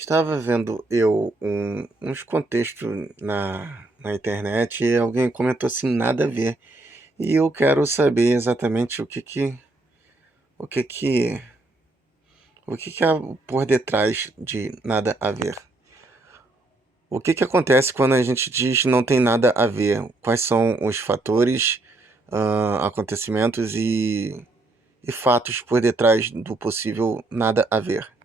Estava vendo uns contextos na internet e alguém comentou assim, nada a ver. E eu quero saber exatamente o que que, o que há por detrás de nada a ver. O que acontece quando a gente diz não tem nada a ver? Quais são os fatores, acontecimentos e fatos por detrás do possível nada a ver?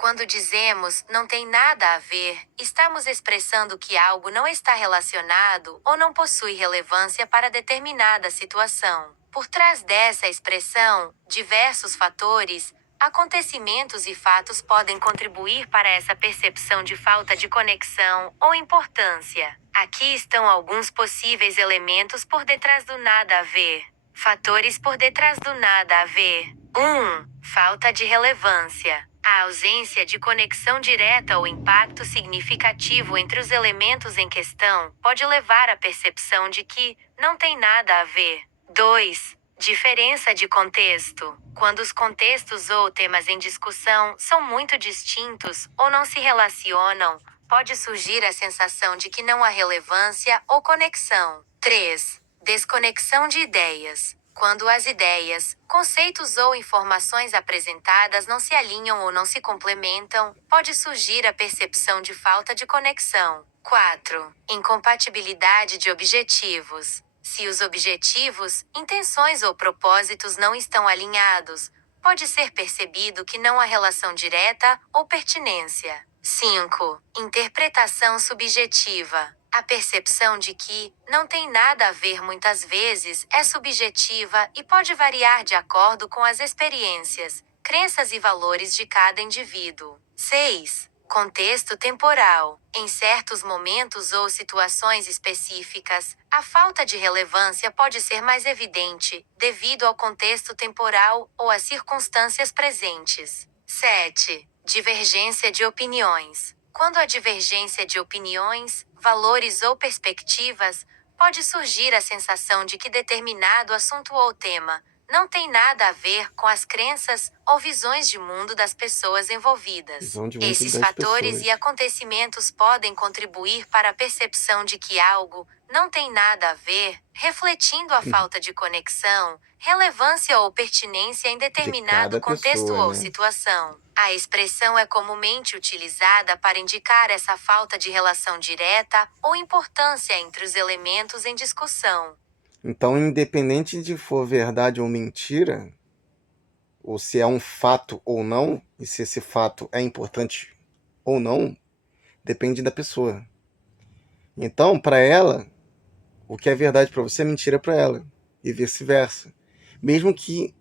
Quando dizemos não tem nada a ver, estamos expressando que algo não está relacionado ou não possui relevância para determinada situação. Por trás dessa expressão, diversos fatores, acontecimentos e fatos podem contribuir para essa percepção de falta de conexão ou importância. Aqui estão alguns possíveis elementos por detrás do nada a ver. Fatores por detrás do nada a ver. 1. Falta de relevância. A ausência de conexão direta ou impacto significativo entre os elementos em questão pode levar à percepção de que não tem nada a ver. 2. Diferença de contexto. Quando os contextos ou temas em discussão são muito distintos ou não se relacionam, pode surgir a sensação de que não há relevância ou conexão. 3. Desconexão de ideias. Quando as ideias, conceitos ou informações apresentadas não se alinham ou não se complementam, pode surgir a percepção de falta de conexão. 4. Incompatibilidade de objetivos. Se os objetivos, intenções ou propósitos não estão alinhados, pode ser percebido que não há relação direta ou pertinência. 5. Interpretação subjetiva. A percepção de que não tem nada a ver muitas vezes é subjetiva e pode variar de acordo com as experiências, crenças e valores de cada indivíduo. 6. Contexto temporal. Em certos momentos ou situações específicas, a falta de relevância pode ser mais evidente, devido ao contexto temporal ou às circunstâncias presentes. 7. Divergência de opiniões. Quando há divergência de opiniões, valores ou perspectivas, pode surgir a sensação de que determinado assunto ou tema não tem nada a ver com as crenças ou visões de mundo das pessoas envolvidas. Visão de mundo Esses das fatores e pessoas. acontecimentos podem contribuir para a percepção de que algo não tem nada a ver, refletindo a falta de conexão, relevância ou pertinência em De determinado cada contexto pessoa, ou né? situação. A expressão é comumente utilizada para indicar essa falta de relação direta ou importância entre os elementos em discussão. Então, independente de for verdade ou mentira, ou se é um fato ou não, e se esse fato é importante ou não, depende da pessoa. Então, para ela, o que é verdade para você é mentira para ela, e vice-versa. Mesmo que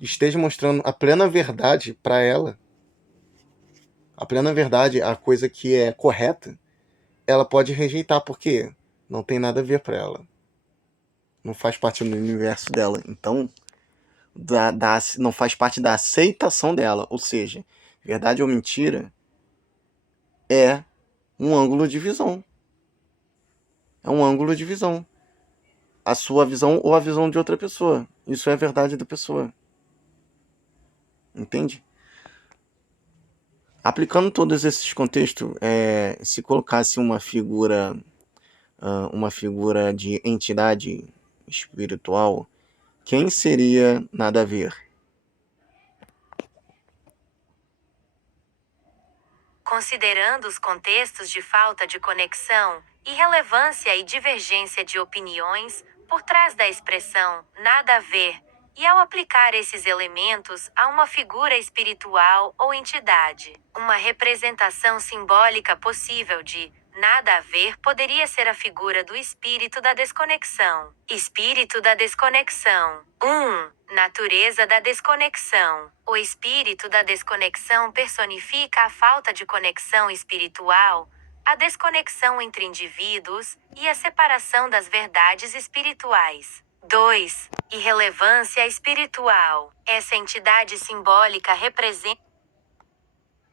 esteja mostrando a plena verdade para ela, a plena verdade, a coisa que é correta, ela pode rejeitar porque não tem nada a ver para ela. Não faz parte do universo dela. Então, não faz parte da aceitação dela. Ou seja, verdade ou mentira é um ângulo de visão. É um ângulo de visão. A sua visão ou a visão de outra pessoa. Isso é a verdade da pessoa. Entende? Aplicando todos esses contextos, se colocasse uma figura de entidade espiritual, quem seria nada a ver? Considerando os contextos de falta de conexão, irrelevância e divergência de opiniões, por trás da expressão nada a ver, e ao aplicar esses elementos a uma figura espiritual ou entidade, uma representação simbólica possível de nada a ver poderia ser a figura do espírito da desconexão. Espírito da desconexão. 1. Natureza da desconexão. O espírito da desconexão personifica a falta de conexão espiritual, a desconexão entre indivíduos e a separação das verdades espirituais. 2. Irrelevância espiritual. Essa entidade simbólica representa.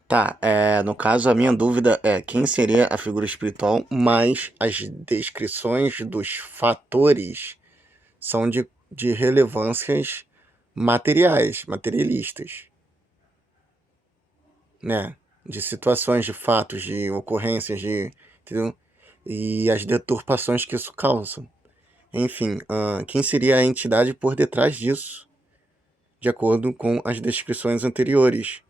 Tá, no caso a minha dúvida é quem seria a figura espiritual, mas as descrições dos fatores são de relevâncias materiais, materialistas, né? De situações, de fatos, de ocorrências, entendeu? E as deturpações que isso causa. Enfim, quem seria a entidade por detrás disso, de acordo com as descrições anteriores,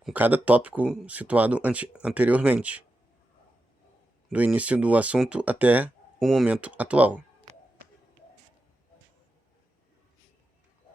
com cada tópico situado anteriormente, do início do assunto até o momento atual.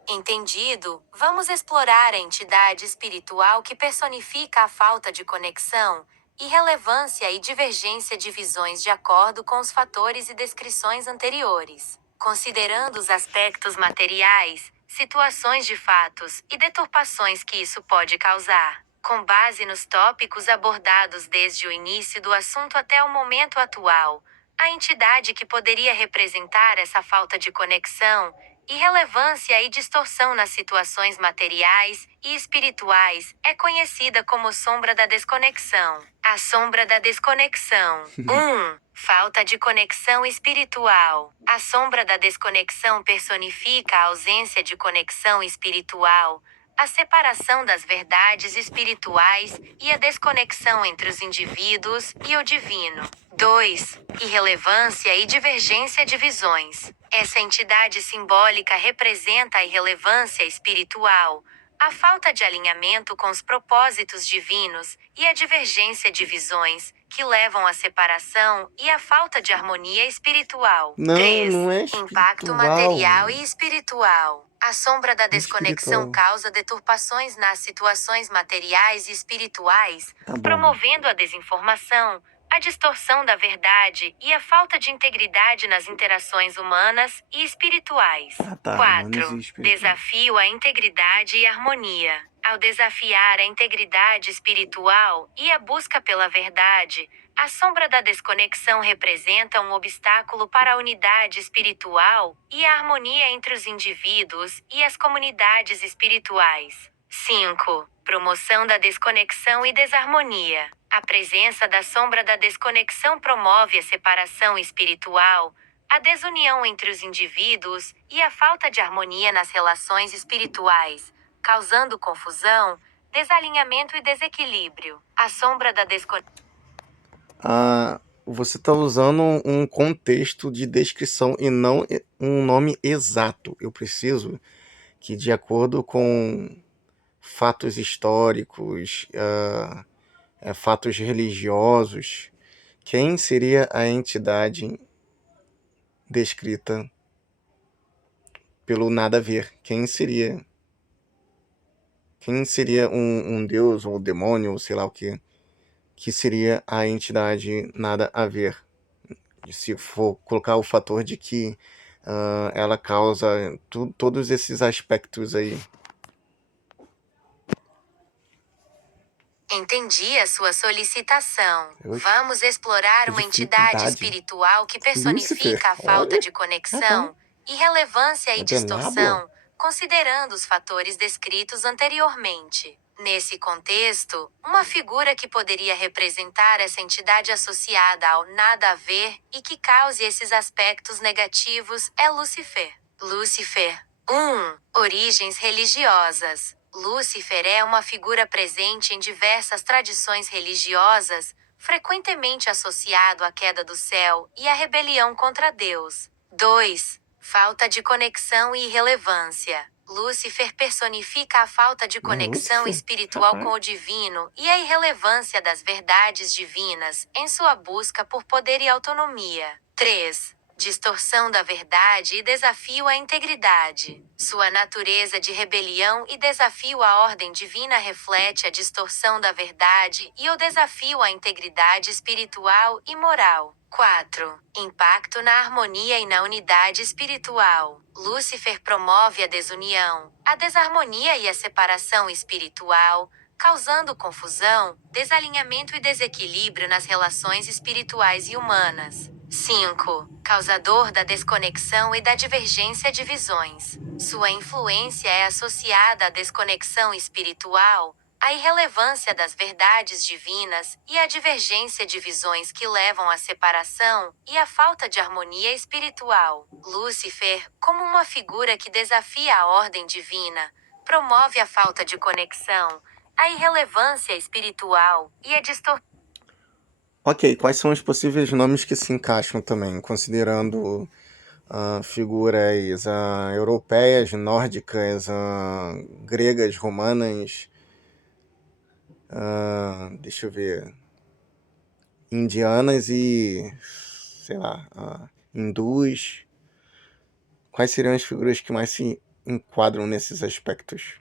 Entendido, vamos explorar a entidade espiritual que personifica a falta de conexão, irrelevância e divergência de visões de acordo com os fatores e descrições anteriores. Considerando os aspectos materiais, situações de fatos e deturpações que isso pode causar. Com base nos tópicos abordados desde o início do assunto até o momento atual, a entidade que poderia representar essa falta de conexão, irrelevância e distorção nas situações materiais e espirituais é conhecida como sombra da desconexão. A sombra da desconexão. 1. Falta de conexão espiritual. A sombra da desconexão personifica a ausência de conexão espiritual, a separação das verdades espirituais e a desconexão entre os indivíduos e o divino. 2. Irrelevância e divergência de visões. Essa entidade simbólica representa a irrelevância espiritual, a falta de alinhamento com os propósitos divinos e a divergência de visões, que levam à separação e à falta de harmonia espiritual. Não, 3. não é Impacto espiritual. material e espiritual. A sombra da desconexão Espiritual. causa deturpações nas situações materiais e espirituais, Tá bom. promovendo a desinformação, a distorção da verdade e a falta de integridade nas interações humanas e espirituais. Tá, 4. humanas e espirituais. Desafio à integridade e harmonia. Ao desafiar a integridade espiritual e a busca pela verdade, a sombra da desconexão representa um obstáculo para a unidade espiritual e a harmonia entre os indivíduos e as comunidades espirituais. 5. Promoção da desconexão e desarmonia. A presença da sombra da desconexão promove a separação espiritual, a desunião entre os indivíduos e a falta de harmonia nas relações espirituais, causando confusão, desalinhamento e desequilíbrio. A sombra da desconexão. Você está usando um contexto de descrição e não um nome exato. Eu preciso que, de acordo com fatos históricos, fatos religiosos, quem seria a entidade descrita pelo nada a ver? Quem seria um deus ou demônio, ou sei lá o que seria a entidade nada a ver? Se for colocar o fator de que ela causa todos esses aspectos aí. Entendi a sua solicitação. Oxe, Vamos explorar que uma entidade dificuldade. espiritual que personifica Lúcifer, a falta olha. de conexão, irrelevância e O diabo. distorção, considerando os fatores descritos anteriormente. Nesse contexto, uma figura que poderia representar essa entidade associada ao nada a ver e que cause esses aspectos negativos é Lúcifer. Lúcifer. 1. Origens religiosas. Lúcifer é uma figura presente em diversas tradições religiosas, frequentemente associado à queda do céu e à rebelião contra Deus. 2. Falta de conexão e irrelevância. Lúcifer personifica a falta de conexão Lúcifer? espiritual Rapaz. com o divino e a irrelevância das verdades divinas em sua busca por poder e autonomia. 3. Distorção da verdade e desafio à integridade. Sua natureza de rebelião e desafio à ordem divina reflete a distorção da verdade e o desafio à integridade espiritual e moral. 4. Impacto na harmonia e na unidade espiritual. Lúcifer promove a desunião, a desarmonia e a separação espiritual, causando confusão, desalinhamento e desequilíbrio nas relações espirituais e humanas. 5. Causador da desconexão e da divergência de visões. Sua influência é associada à desconexão espiritual, a irrelevância das verdades divinas e a divergência de visões que levam à separação e à falta de harmonia espiritual. Lúcifer, como uma figura que desafia a ordem divina, promove a falta de conexão, a irrelevância espiritual e a distorção. Ok, quais são os possíveis nomes que se encaixam também, considerando figuras europeias, nórdicas, gregas, romanas, deixa eu ver, indianas e, sei lá, hindus. Quais seriam as figuras que mais se enquadram nesses aspectos?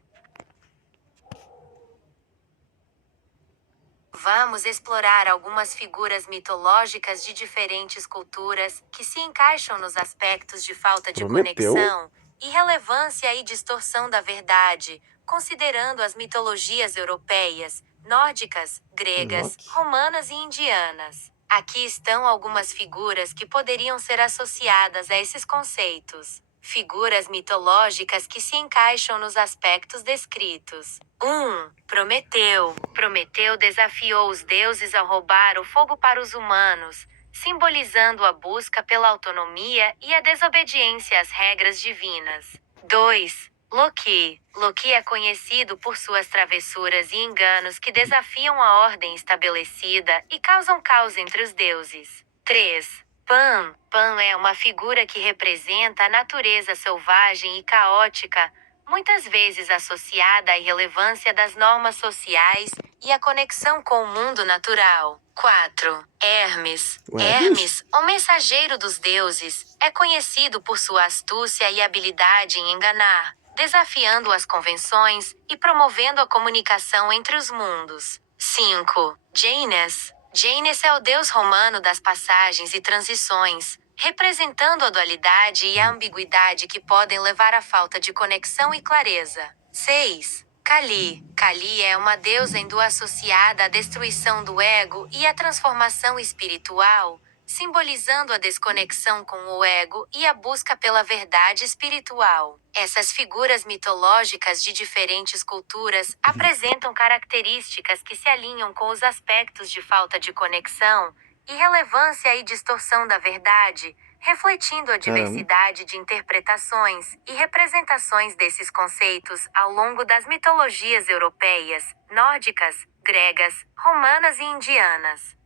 Vamos explorar algumas figuras mitológicas de diferentes culturas que se encaixam nos aspectos de falta de Prometeu? conexão, irrelevância e distorção da verdade, considerando as mitologias europeias, nórdicas, gregas, Loki. romanas e indianas. Aqui estão algumas figuras que poderiam ser associadas a esses conceitos. Figuras mitológicas que se encaixam nos aspectos descritos. 1. Prometeu. Prometeu desafiou os deuses ao roubar o fogo para os humanos, simbolizando a busca pela autonomia e a desobediência às regras divinas. 2. Loki. Loki é conhecido por suas travessuras e enganos que desafiam a ordem estabelecida e causam caos entre os deuses. 3. Pan. Pan é uma figura que representa a natureza selvagem e caótica, muitas vezes associada à irrelevância das normas sociais e à conexão com o mundo natural. 4. Hermes. O Hermes? O mensageiro dos deuses, é conhecido por sua astúcia e habilidade em enganar, desafiando as convenções e promovendo a comunicação entre os mundos. 5. Janus. Janus é o deus romano das passagens e transições, representando a dualidade e a ambiguidade que podem levar à falta de conexão e clareza. 6. Kali. Kali é uma deusa hindu associada à destruição do ego e à transformação espiritual, simbolizando a desconexão com o ego e a busca pela verdade espiritual. Essas figuras mitológicas de diferentes culturas apresentam características que se alinham com os aspectos de falta de conexão, irrelevância e distorção da verdade, refletindo a diversidade de interpretações e representações desses conceitos ao longo das mitologias europeias, nórdicas, gregas, romanas e indianas.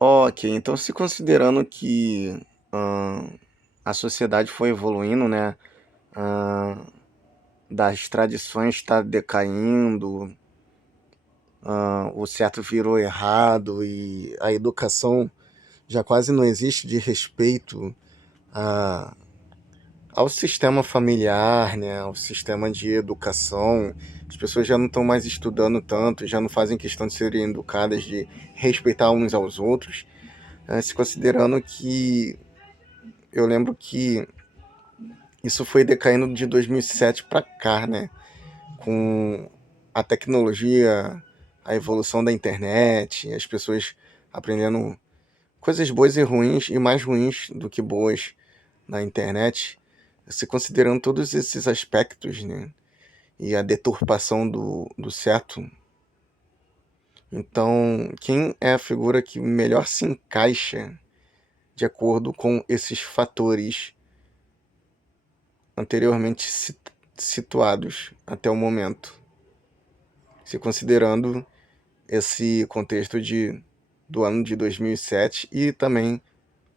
Ok, então se considerando que a sociedade foi evoluindo, né? Das tradições está decaindo, o certo virou errado e a educação já quase não existe de respeito ao sistema familiar, né? Ao sistema de educação. As pessoas já não estão mais estudando tanto, já não fazem questão de serem educadas, de respeitar uns aos outros. Se considerando que eu lembro que isso foi decaindo de 2007 para cá, né? Com a tecnologia, a evolução da internet, as pessoas aprendendo coisas boas e ruins, e mais ruins do que boas na internet, se considerando todos esses aspectos, né? E a deturpação do certo. Então, quem é a figura que melhor se encaixa de acordo com esses fatores anteriormente situados até o momento, se considerando esse contexto do ano de 2007 e também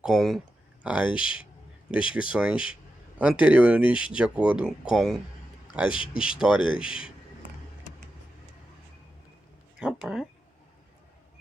com as descrições anteriores de acordo com as histórias. Rapaz.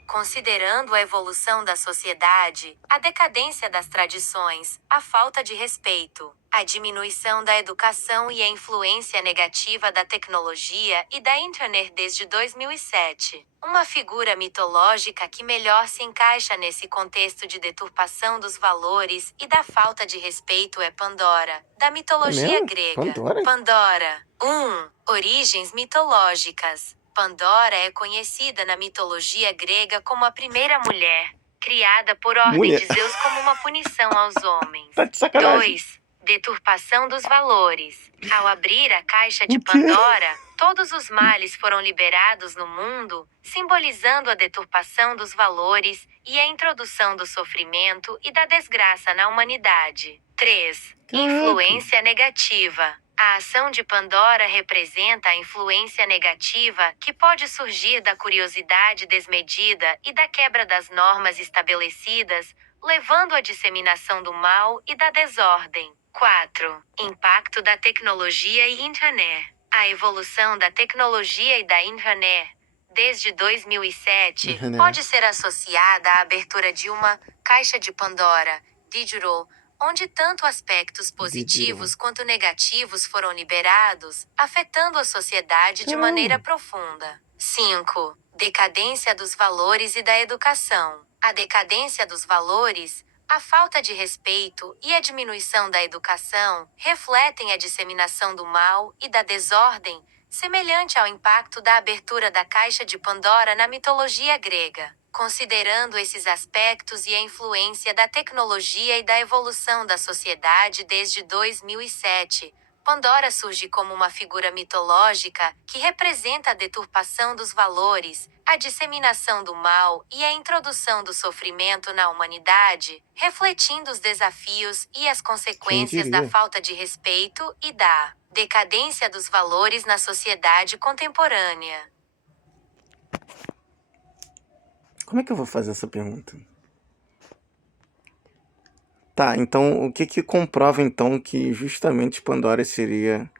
Considerando a evolução da sociedade, a decadência das tradições, a falta de respeito, a diminuição da educação e a influência negativa da tecnologia e da internet desde 2007, uma figura mitológica que melhor se encaixa nesse contexto de deturpação dos valores e da falta de respeito é Pandora, da mitologia grega. Pandora. 1. Origens mitológicas. Pandora é conhecida na mitologia grega como a primeira mulher, criada por ordem de Zeus como uma punição aos homens. Tá de sacanagem. 2. Deturpação dos valores. Ao abrir a caixa de Pandora, Todos os males foram liberados no mundo, simbolizando a deturpação dos valores e a introdução do sofrimento e da desgraça na humanidade. 3. Caraca. Influência negativa. A ação de Pandora representa a influência negativa que pode surgir da curiosidade desmedida e da quebra das normas estabelecidas, levando à disseminação do mal e da desordem. 4. Impacto da tecnologia e internet. A evolução da tecnologia e da internet, desde 2007, pode ser associada à abertura de uma caixa de Pandora, digital, onde tanto aspectos positivos quanto negativos foram liberados, afetando a sociedade de maneira profunda. 5. Decadência dos valores e da educação. A decadência dos valores, a falta de respeito e a diminuição da educação refletem a disseminação do mal e da desordem, semelhante ao impacto da abertura da caixa de Pandora na mitologia grega. Considerando esses aspectos e a influência da tecnologia e da evolução da sociedade desde 2007, Pandora surge como uma figura mitológica que representa a deturpação dos valores, a disseminação do mal e a introdução do sofrimento na humanidade, refletindo os desafios e as consequências da falta de respeito e da decadência dos valores na sociedade contemporânea. Como é que eu vou fazer essa pergunta? Tá, então o que comprova então que justamente Pandora seria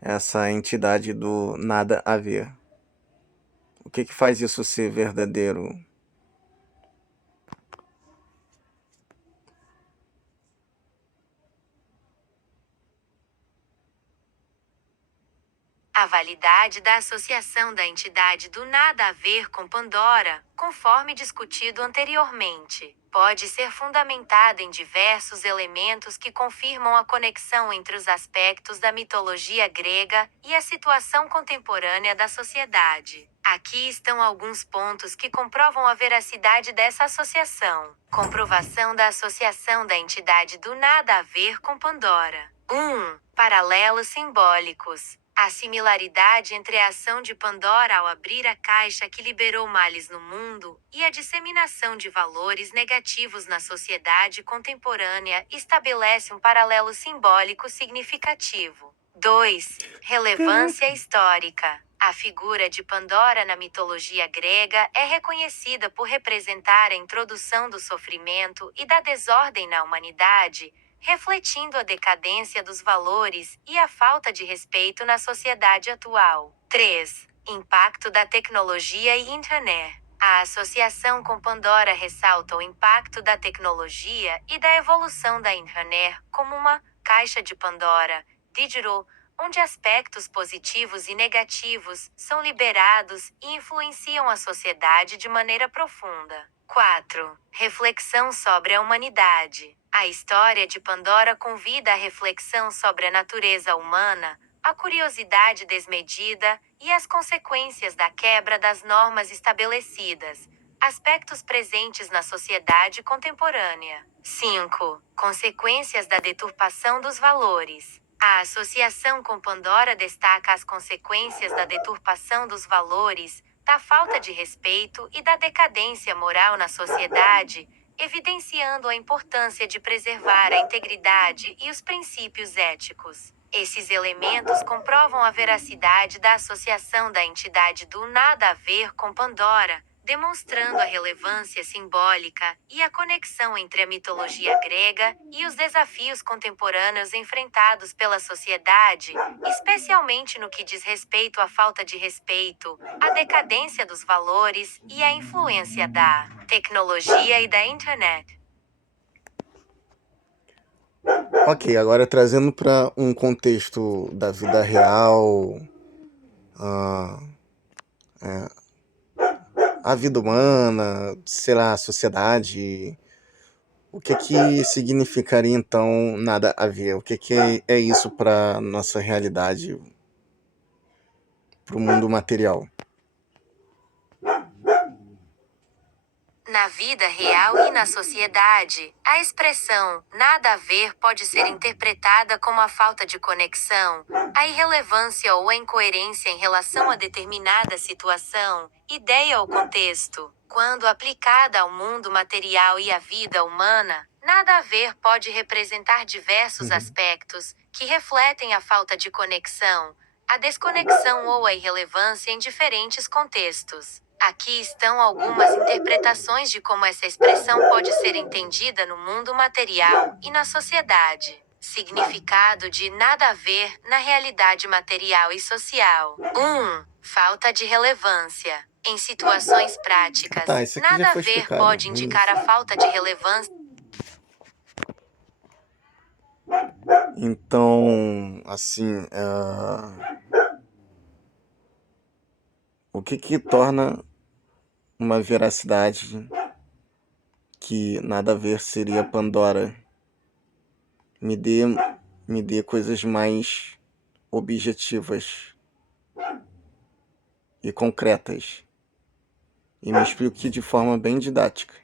essa entidade do nada a ver? O que faz isso ser verdadeiro? A validade da associação da entidade do nada a ver com Pandora, conforme discutido anteriormente, pode ser fundamentada em diversos elementos que confirmam a conexão entre os aspectos da mitologia grega e a situação contemporânea da sociedade. Aqui estão alguns pontos que comprovam a veracidade dessa associação. Comprovação da associação da entidade do nada a ver com Pandora. 1. Paralelos simbólicos. A similaridade entre a ação de Pandora ao abrir a caixa que liberou males no mundo e a disseminação de valores negativos na sociedade contemporânea estabelece um paralelo simbólico significativo. 2. Relevância histórica. A figura de Pandora na mitologia grega é reconhecida por representar a introdução do sofrimento e da desordem na humanidade, refletindo a decadência dos valores e a falta de respeito na sociedade atual. 3. Impacto da tecnologia e internet. A associação com Pandora ressalta o impacto da tecnologia e da evolução da internet como uma caixa de Pandora, digital, onde aspectos positivos e negativos são liberados e influenciam a sociedade de maneira profunda. 4. Reflexão sobre a humanidade. A história de Pandora convida à reflexão sobre a natureza humana, a curiosidade desmedida e as consequências da quebra das normas estabelecidas, aspectos presentes na sociedade contemporânea. 5. Consequências da deturpação dos valores. A associação com Pandora destaca as consequências da deturpação dos valores, da falta de respeito e da decadência moral na sociedade, evidenciando a importância de preservar a integridade e os princípios éticos. Esses elementos comprovam a veracidade da associação da entidade do nada a ver com Pandora, demonstrando a relevância simbólica e a conexão entre a mitologia grega e os desafios contemporâneos enfrentados pela sociedade, especialmente no que diz respeito à falta de respeito, à decadência dos valores e à influência da tecnologia e da internet. Ok, agora trazendo para um contexto da vida real, a vida humana, sei lá, a sociedade, o que significaria então nada a ver? O que é isso para nossa realidade, para o mundo material? Na vida real e na sociedade, a expressão nada a ver pode ser interpretada como a falta de conexão, a irrelevância ou a incoerência em relação a determinada situação, ideia ou contexto. Quando aplicada ao mundo material e à vida humana, nada a ver pode representar diversos aspectos que refletem a falta de conexão, a desconexão ou a irrelevância em diferentes contextos. Aqui estão algumas interpretações de como essa expressão pode ser entendida no mundo material e na sociedade. Significado de nada a ver na realidade material e social. 1. Falta de relevância. Em situações práticas, Tá, isso aqui já nada a foi ver explicado pode no indicar a início. falta de relevância. Então, assim, o que que torna uma veracidade que nada a ver seria Pandora? Me dê, me dê coisas mais objetivas e concretas. E me explique de forma bem didática.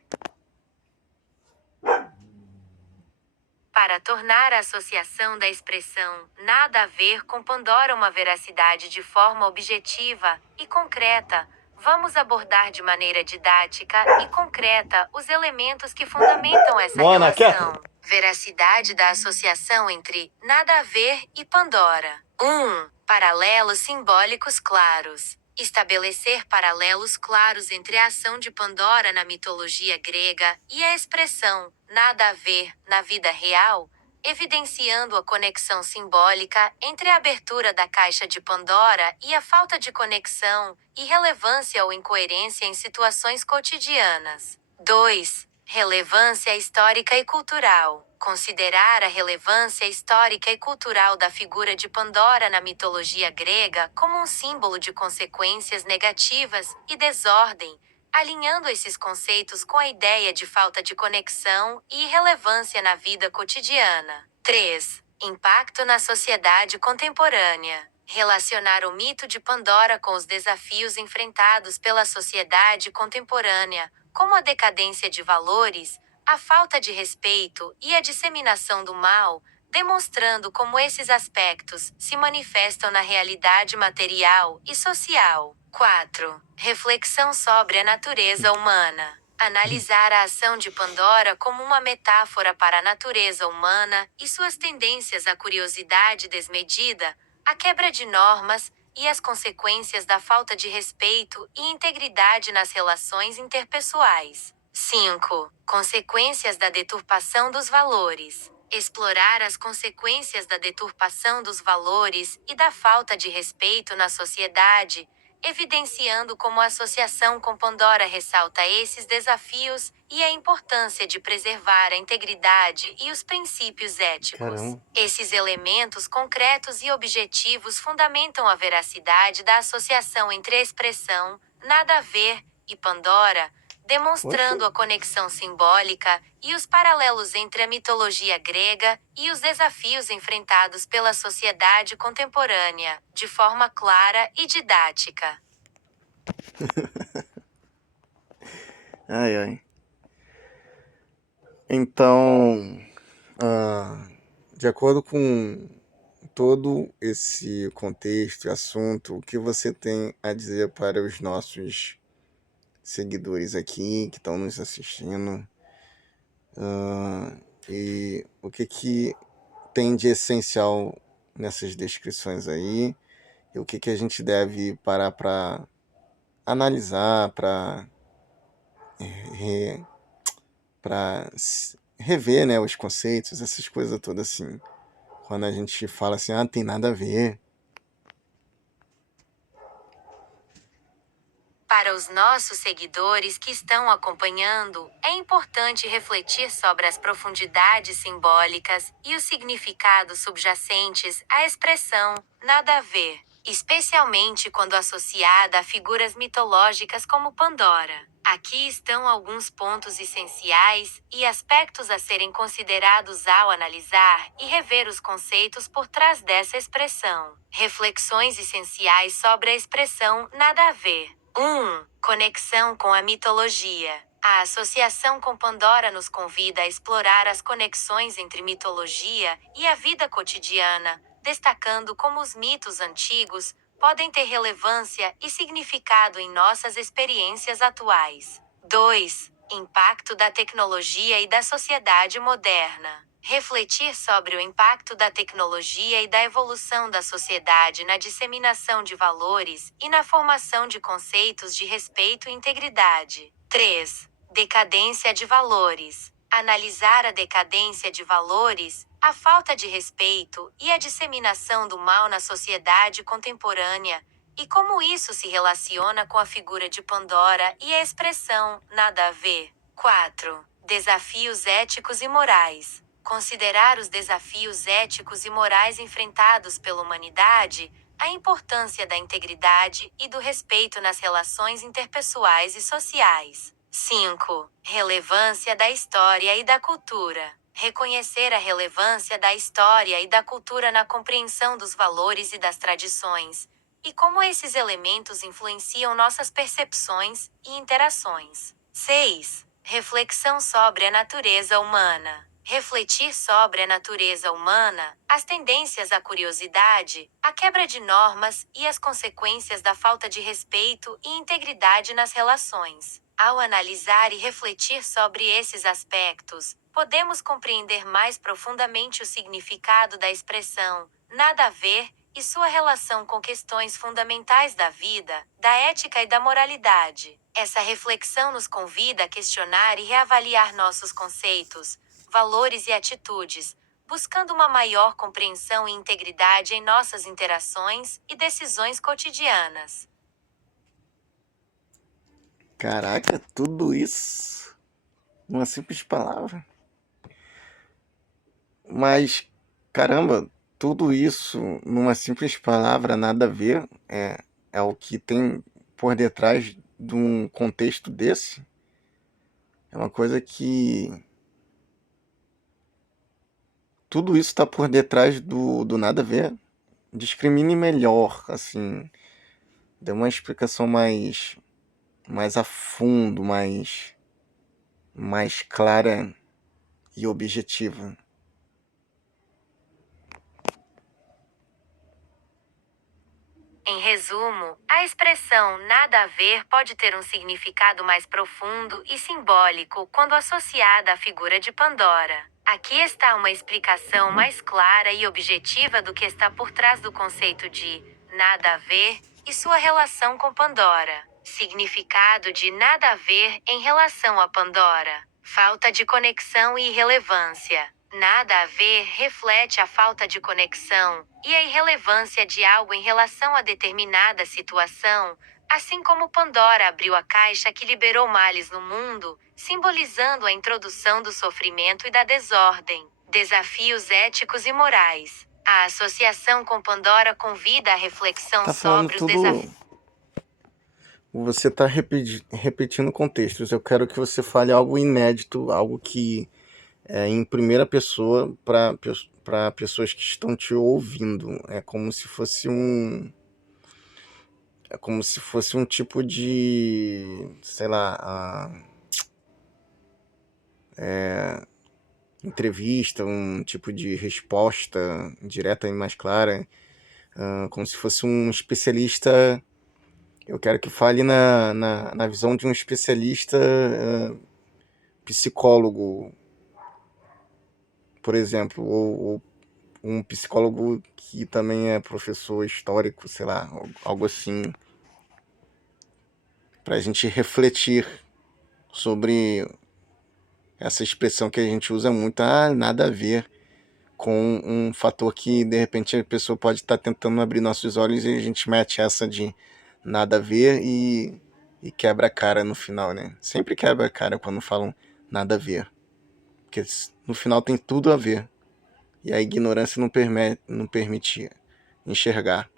Para tornar a associação da expressão nada a ver com Pandora uma veracidade de forma objetiva e concreta, vamos abordar de maneira didática e concreta os elementos que fundamentam essa Luana, relação. quieta! Veracidade da associação entre nada a ver e Pandora. 1. Paralelos simbólicos claros. Estabelecer paralelos claros entre a ação de Pandora na mitologia grega e a expressão nada a ver na vida real, evidenciando a conexão simbólica entre a abertura da caixa de Pandora e a falta de conexão, irrelevância ou incoerência em situações cotidianas. 2. Relevância histórica e cultural. Considerar a relevância histórica e cultural da figura de Pandora na mitologia grega como um símbolo de consequências negativas e desordem, alinhando esses conceitos com a ideia de falta de conexão e irrelevância na vida cotidiana. 3. Impacto na sociedade contemporânea. Relacionar o mito de Pandora com os desafios enfrentados pela sociedade contemporânea, como a decadência de valores, a falta de respeito e a disseminação do mal, demonstrando como esses aspectos se manifestam na realidade material e social. 4. Reflexão sobre a natureza humana. Analisar a ação de Pandora como uma metáfora para a natureza humana e suas tendências à curiosidade desmedida, a quebra de normas e as consequências da falta de respeito e integridade nas relações interpessoais. 5. Consequências da deturpação dos valores. Explorar as consequências da deturpação dos valores e da falta de respeito na sociedade, evidenciando como a associação com Pandora ressalta esses desafios e a importância de preservar a integridade e os princípios éticos. Caramba. Esses elementos concretos e objetivos fundamentam a veracidade da associação entre a expressão nada a ver e Pandora, demonstrando a conexão simbólica e os paralelos entre a mitologia grega e os desafios enfrentados pela sociedade contemporânea, de forma clara e didática. Ai, ai. Então, de acordo com todo esse contexto e assunto, o que você tem a dizer para os nossos seguidores aqui que estão nos assistindo? E o que que tem de essencial nessas descrições aí? E o que que a gente deve parar para analisar, para rever, né, os conceitos, essas coisas todas assim. Quando a gente fala assim, tem nada a ver. Para os nossos seguidores que estão acompanhando, é importante refletir sobre as profundidades simbólicas e os significados subjacentes à expressão nada a ver, especialmente quando associada a figuras mitológicas como Pandora. Aqui estão alguns pontos essenciais e aspectos a serem considerados ao analisar e rever os conceitos por trás dessa expressão. Reflexões essenciais sobre a expressão nada a ver. 1. Conexão com a mitologia. A associação com Pandora nos convida a explorar as conexões entre mitologia e a vida cotidiana, destacando como os mitos antigos podem ter relevância e significado em nossas experiências atuais. 2. Impacto da tecnologia e da sociedade moderna. Refletir sobre o impacto da tecnologia e da evolução da sociedade na disseminação de valores e na formação de conceitos de respeito e integridade. 3. Decadência de valores. Analisar a decadência de valores, a falta de respeito e a disseminação do mal na sociedade contemporânea, e como isso se relaciona com a figura de Pandora e a expressão nada a ver. 4. Desafios éticos e morais. Considerar os desafios éticos e morais enfrentados pela humanidade, a importância da integridade e do respeito nas relações interpessoais e sociais. 5. Relevância da história e da cultura. Reconhecer a relevância da história e da cultura na compreensão dos valores e das tradições, e como esses elementos influenciam nossas percepções e interações. 6. Reflexão sobre a natureza humana. Refletir sobre a natureza humana, as tendências à curiosidade, a quebra de normas e as consequências da falta de respeito e integridade nas relações. Ao analisar e refletir sobre esses aspectos, podemos compreender mais profundamente o significado da expressão nada a ver e sua relação com questões fundamentais da vida, da ética e da moralidade. Essa reflexão nos convida a questionar e reavaliar nossos conceitos, valores e atitudes, buscando uma maior compreensão e integridade em nossas interações e decisões cotidianas. Caraca, tudo isso numa simples palavra. Mas, caramba, tudo isso numa simples palavra, nada a ver, é o que tem por detrás de um contexto desse. É uma coisa que tudo isso está por detrás do nada a ver. Discrimine melhor, assim, dê uma explicação mais a fundo, mais clara e objetiva. Em resumo, a expressão nada a ver pode ter um significado mais profundo e simbólico quando associada à figura de Pandora. Aqui está uma explicação mais clara e objetiva do que está por trás do conceito de nada a ver e sua relação com Pandora. Significado de nada a ver em relação a Pandora: falta de conexão e irrelevância. Nada a ver reflete a falta de conexão e a irrelevância de algo em relação a determinada situação, assim como Pandora abriu a caixa que liberou males no mundo, simbolizando a introdução do sofrimento e da desordem. Desafios éticos e morais. A associação com Pandora convida a reflexão Tá falando sobre os tudo. desafios. Você está repetindo contextos. Eu quero que você fale algo inédito, algo que é em primeira pessoa para pessoas que estão te ouvindo. É como se fosse um tipo de, sei lá, entrevista, um tipo de resposta direta e mais clara, como se fosse um especialista. Eu quero que fale na visão de um especialista psicólogo, por exemplo, ou um psicólogo que também é professor histórico, sei lá, algo assim, para a gente refletir sobre essa expressão que a gente usa muito, nada a ver, com um fator que de repente a pessoa pode estar tentando abrir nossos olhos e a gente mete essa de nada a ver e quebra a cara no final, né? Sempre quebra a cara quando falam nada a ver, porque no final tem tudo a ver e a ignorância não permite enxergar.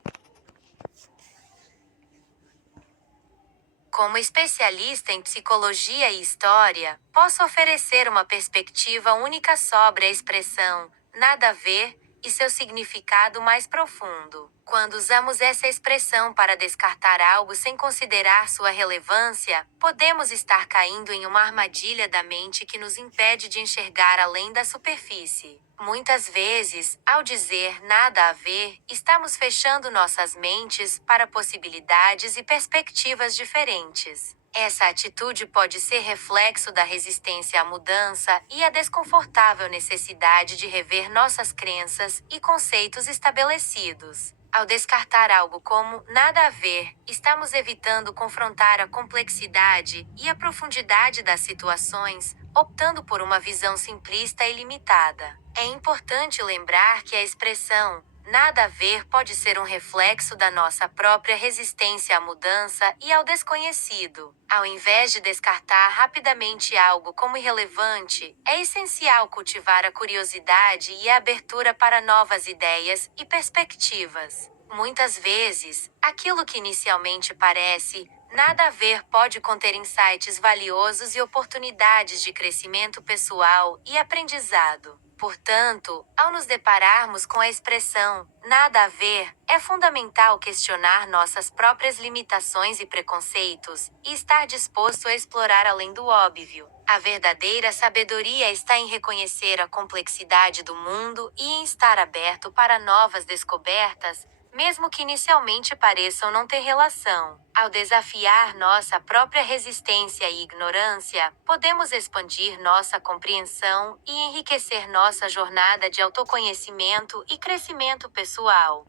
Como especialista em psicologia e história, posso oferecer uma perspectiva única sobre a expressão nada a ver e seu significado mais profundo. Quando usamos essa expressão para descartar algo sem considerar sua relevância, podemos estar caindo em uma armadilha da mente que nos impede de enxergar além da superfície. Muitas vezes, ao dizer nada a ver, estamos fechando nossas mentes para possibilidades e perspectivas diferentes. Essa atitude pode ser reflexo da resistência à mudança e a desconfortável necessidade de rever nossas crenças e conceitos estabelecidos. Ao descartar algo como nada a ver, estamos evitando confrontar a complexidade e a profundidade das situações, optando por uma visão simplista e limitada. É importante lembrar que a expressão nada a ver pode ser um reflexo da nossa própria resistência à mudança e ao desconhecido. Ao invés de descartar rapidamente algo como irrelevante, é essencial cultivar a curiosidade e a abertura para novas ideias e perspectivas. Muitas vezes, aquilo que inicialmente parece nada a ver pode conter insights valiosos e oportunidades de crescimento pessoal e aprendizado. Portanto, ao nos depararmos com a expressão nada a ver, é fundamental questionar nossas próprias limitações e preconceitos e estar disposto a explorar além do óbvio. A verdadeira sabedoria está em reconhecer a complexidade do mundo e em estar aberto para novas descobertas, mesmo que inicialmente pareçam não ter relação. Ao desafiar nossa própria resistência e ignorância, podemos expandir nossa compreensão e enriquecer nossa jornada de autoconhecimento e crescimento pessoal.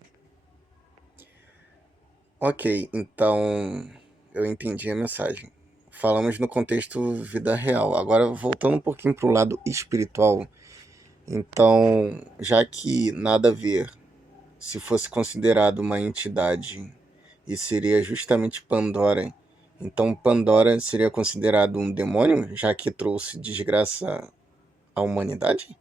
Ok, então eu entendi a mensagem. Falamos no contexto vida real. Agora, voltando um pouquinho para o lado espiritual. Então, já que nada a ver, se fosse considerado uma entidade, e seria justamente Pandora, então Pandora seria considerado um demônio, já que trouxe desgraça à humanidade?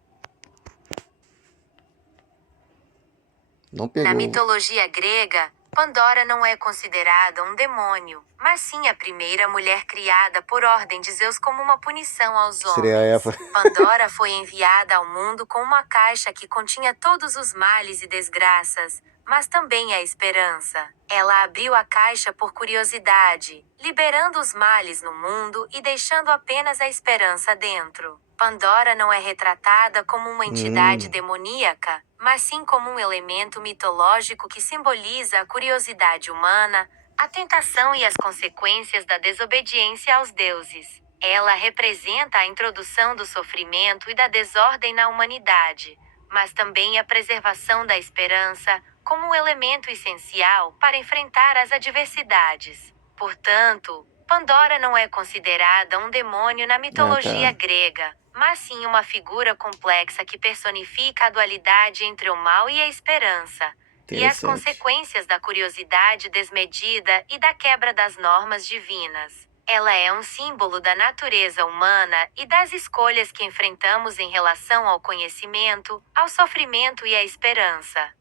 Não Na pegou. mitologia grega, Pandora não é considerada um demônio, mas sim a primeira mulher criada por ordem de Zeus como uma punição aos Seria homens. Eva. Pandora foi enviada ao mundo com uma caixa que continha todos os males e desgraças, mas também a esperança. Ela abriu a caixa por curiosidade, liberando os males no mundo e deixando apenas a esperança dentro. Pandora não é retratada como uma entidade demoníaca, mas sim como um elemento mitológico que simboliza a curiosidade humana, a tentação e as consequências da desobediência aos deuses. Ela representa a introdução do sofrimento e da desordem na humanidade, mas também a preservação da esperança, como um elemento essencial para enfrentar as adversidades. Portanto, Pandora não é considerada um demônio na Ah, mitologia tá. grega, mas sim uma figura complexa que personifica a dualidade entre o mal e a esperança, e as Interessante. consequências da curiosidade desmedida e da quebra das normas divinas. Ela é um símbolo da natureza humana e das escolhas que enfrentamos em relação ao conhecimento, ao sofrimento e à esperança.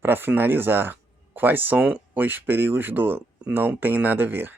Para finalizar, quais são os perigos do não tem nada a ver?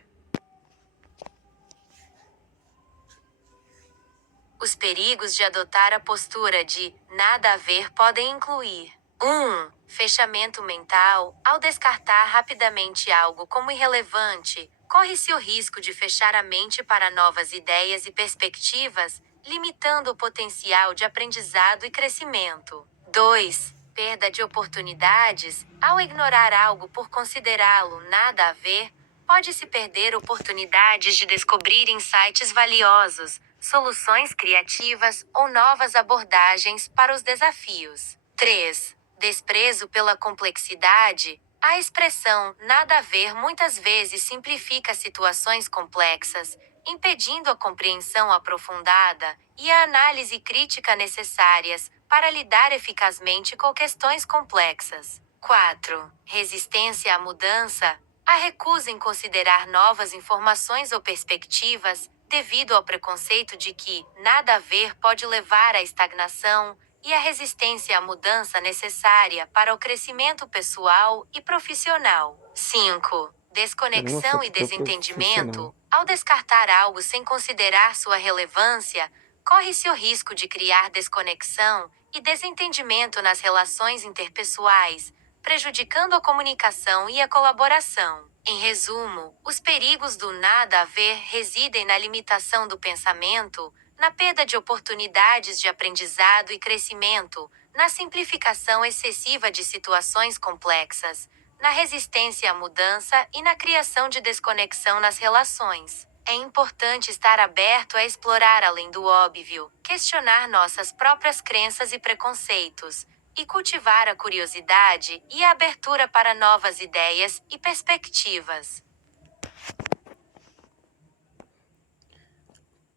Os perigos de adotar a postura de nada a ver podem incluir: 1. Fechamento mental. Ao descartar rapidamente algo como irrelevante, corre-se o risco de fechar a mente para novas ideias e perspectivas, limitando o potencial de aprendizado e crescimento. 2. Perda de oportunidades. Ao ignorar algo por considerá-lo nada a ver, pode-se perder oportunidades de descobrir insights valiosos, soluções criativas ou novas abordagens para os desafios. 3. Desprezo pela complexidade. A expressão nada a ver muitas vezes simplifica situações complexas, impedindo a compreensão aprofundada e a análise crítica necessárias para lidar eficazmente com questões complexas. 4. Resistência à mudança. A recusa em considerar novas informações ou perspectivas, devido ao preconceito de que nada a ver pode levar à estagnação, e a resistência à mudança necessária para o crescimento pessoal e profissional. 5. Caramba, só Desconexão e até profissional. desentendimento. Ao descartar algo sem considerar sua relevância, corre-se o risco de criar desconexão e desentendimento nas relações interpessoais, prejudicando a comunicação e a colaboração. Em resumo, os perigos do nada a ver residem na limitação do pensamento, na perda de oportunidades de aprendizado e crescimento, na simplificação excessiva de situações complexas, na resistência à mudança e na criação de desconexão nas relações. É importante estar aberto a explorar além do óbvio, questionar nossas próprias crenças e preconceitos, e cultivar a curiosidade e a abertura para novas ideias e perspectivas.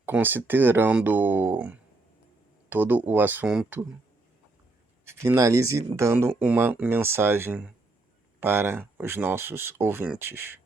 Considerando todo o assunto, finalize dando uma mensagem para os nossos ouvintes.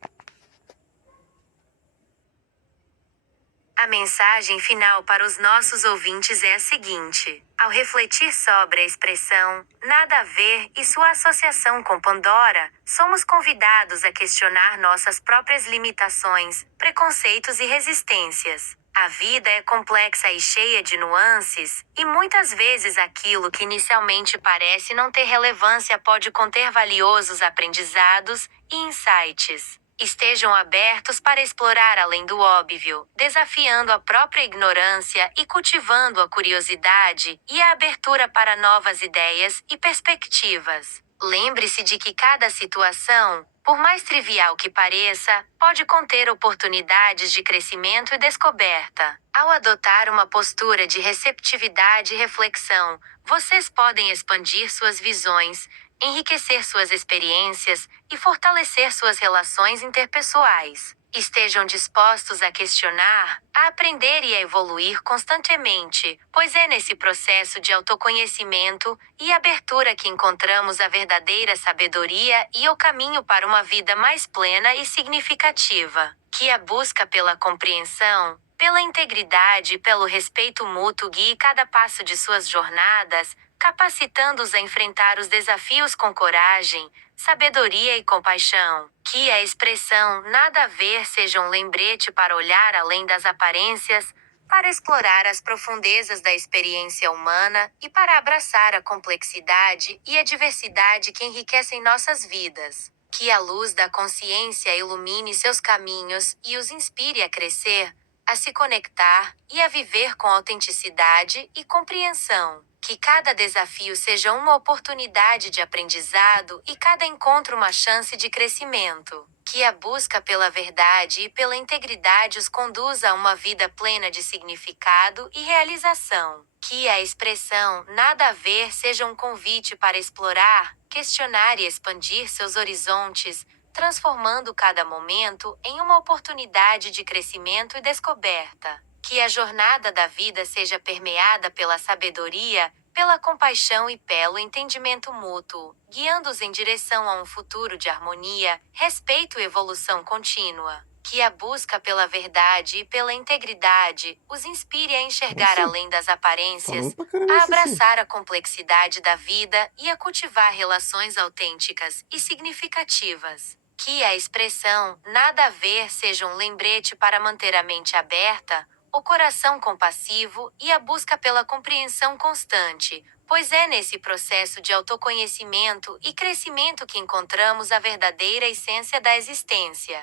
A mensagem final para os nossos ouvintes é a seguinte: ao refletir sobre a expressão nada a ver e sua associação com Pandora, somos convidados a questionar nossas próprias limitações, preconceitos e resistências. A vida é complexa e cheia de nuances, e muitas vezes aquilo que inicialmente parece não ter relevância pode conter valiosos aprendizados e insights. Estejam abertos para explorar além do óbvio, desafiando a própria ignorância e cultivando a curiosidade e a abertura para novas ideias e perspectivas. Lembre-se de que cada situação, por mais trivial que pareça, pode conter oportunidades de crescimento e descoberta. Ao adotar uma postura de receptividade e reflexão, vocês podem expandir suas visões, enriquecer suas experiências e fortalecer suas relações interpessoais. Estejam dispostos a questionar, a aprender e a evoluir constantemente, pois é nesse processo de autoconhecimento e abertura que encontramos a verdadeira sabedoria e o caminho para uma vida mais plena e significativa. Que a busca pela compreensão, pela integridade e pelo respeito mútuo guie cada passo de suas jornadas, capacitando-os a enfrentar os desafios com coragem, sabedoria e compaixão. Que a expressão nada a ver seja um lembrete para olhar além das aparências, para explorar as profundezas da experiência humana e para abraçar a complexidade e a diversidade que enriquecem nossas vidas. Que a luz da consciência ilumine seus caminhos e os inspire a crescer, a se conectar e a viver com autenticidade e compreensão. Que cada desafio seja uma oportunidade de aprendizado e cada encontro uma chance de crescimento. Que a busca pela verdade e pela integridade os conduza a uma vida plena de significado e realização. Que a expressão nada a ver seja um convite para explorar, questionar e expandir seus horizontes, transformando cada momento em uma oportunidade de crescimento e descoberta. Que a jornada da vida seja permeada pela sabedoria, pela compaixão e pelo entendimento mútuo, guiando-os em direção a um futuro de harmonia, respeito e evolução contínua. Que a busca pela verdade e pela integridade os inspire a enxergar Nossa, além das aparências, falando pra caramba a isso assim. abraçar a complexidade da vida e a cultivar relações autênticas e significativas. Que a expressão nada a ver seja um lembrete para manter a mente aberta, o coração compassivo e a busca pela compreensão constante, pois é nesse processo de autoconhecimento e crescimento que encontramos a verdadeira essência da existência.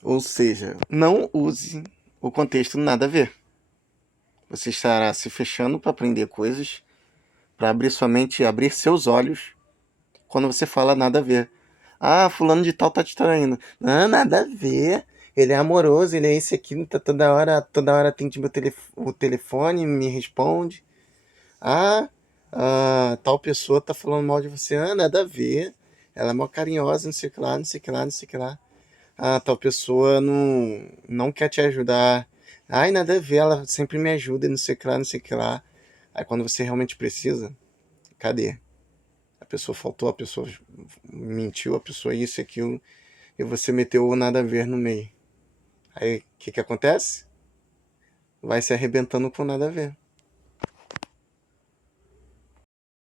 Ou seja, não use o contexto nada a ver. Você estará se fechando para aprender coisas, para abrir sua mente e abrir seus olhos quando você fala nada a ver. Ah, fulano de tal tá te traindo. Não, nada a ver. Ele é amoroso, ele é esse aqui, tá toda hora atende o telefone, me responde. Tal pessoa tá falando mal de você. Ah, nada a ver. Ela é mó carinhosa, não sei o que lá, não sei o que lá, não sei o que lá. Ah, tal pessoa não quer te ajudar. Ai, nada a ver, ela sempre me ajuda, não sei o que lá, não sei o que lá. Aí quando você realmente precisa, cadê? A pessoa faltou, a pessoa mentiu, a pessoa isso e aquilo, e você meteu o nada a ver no meio. Aí o que acontece? Vai se arrebentando com nada a ver.